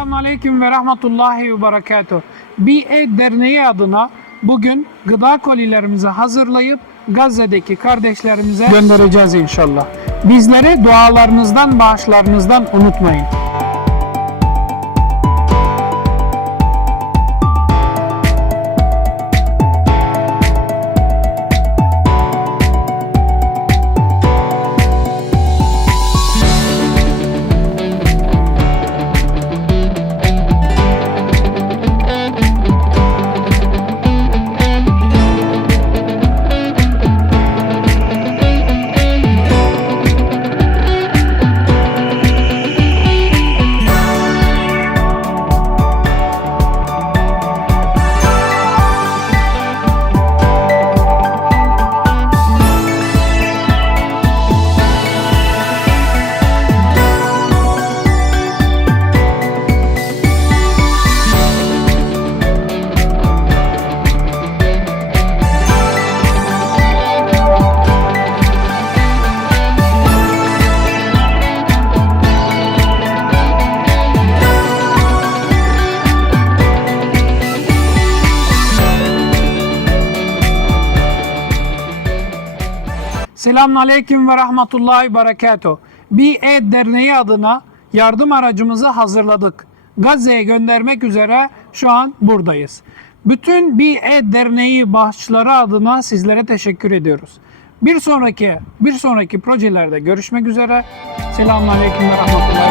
Selamun Aleyküm ve Rahmetullahi ve Berekatuhu. BE Derneği adına bugün gıda kolilerimizi hazırlayıp Gazze'deki kardeşlerimize göndereceğiz inşallah. Bizleri dualarınızdan, bağışlarınızdan unutmayın. Selamun Aleyküm ve Rahmetullahi Berekatuhu. BE Derneği adına yardım aracımızı hazırladık. Gazze'ye göndermek üzere şu an buradayız. Bütün BE Derneği bağışçıları adına sizlere teşekkür ediyoruz. Bir sonraki bir sonraki projelerde görüşmek üzere. Selamun Aleyküm ve Rahmetullahi.